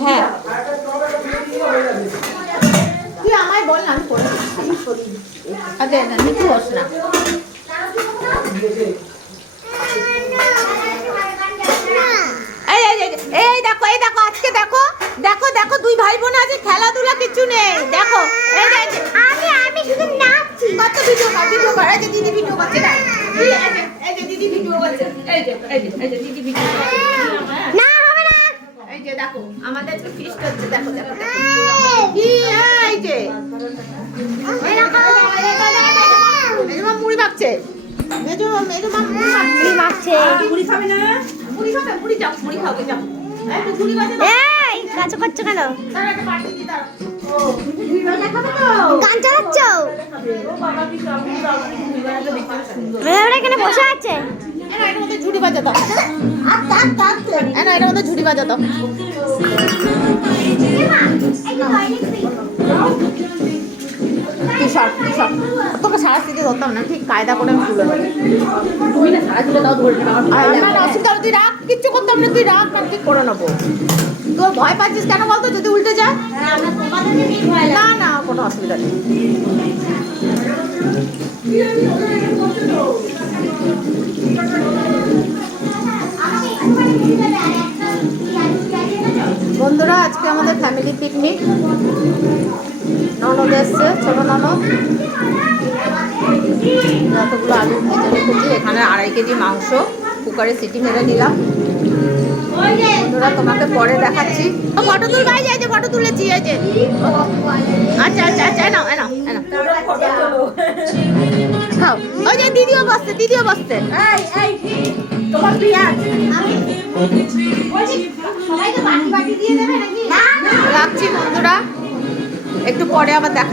হ্যাঁ তুই আমায় বল না আমি করে আগে না নিচু বস না এই দেখো আজকে দেখো দেখো দেখো দুই ভাই বোন আছে খেলাধুলা কিছু নেই দেখো আমি শুধু নাচছি কত ভিডিও কর এই যে দিদি ভিডিও করছে না এই যে দিদি ভিডিও করছে এই যে দিদি ভিডিও না হবে না এই যে দেখো আমাদের তো ফিস্ট হচ্ছে দেখো দেখো কি এই যে এই যে মুড়ি মাখছে মুড়ি মাখছে মুড়ি খাবে না মুড়ি খাবে মুড়ি যাও মুড়ি খাবে যাও এই কাজ করছো কেন গান চালাচ্ছ এখানে বসে আছে ঝুড়ি বাজা দাও এর মধ্যে ঝুড়ি বাজা দাও তোকে সারা দিতে ধরতাম না ঠিক কায়দা করে আমি তুলে তুমি না সারা দিলে দাও ধরে অসুবিধা তুই রাখ কিচ্ছু করতাম না তুই রাখ আমি ঠিক করে নেবো তোর ভয় পাচ্ছিস কেন বলতো যদি উল্টে যায় না না কোনো অসুবিধা নেই বন্ধুরা আজকে আমাদের ফ্যামিলি পিকনিক ননদ এসছে ছোট ননদ যতগুলো আলু ভেজে রেখেছি এখানে 2.5 কেজি মাংস কুকারে সিটি মেরে নিলাম বন্ধুরা তোমাকে পরে দেখাচ্ছি ফটো তুল ভাই যাই যে ফটো তুলেছি এই যে আচ্ছা আচ্ছা আচ্ছা এনাও এনাও এনাও খাও ওই যে দিদিও বসছে তোমার বিয়া রাখছি বন্ধুরা একটু পরে আবার দেখা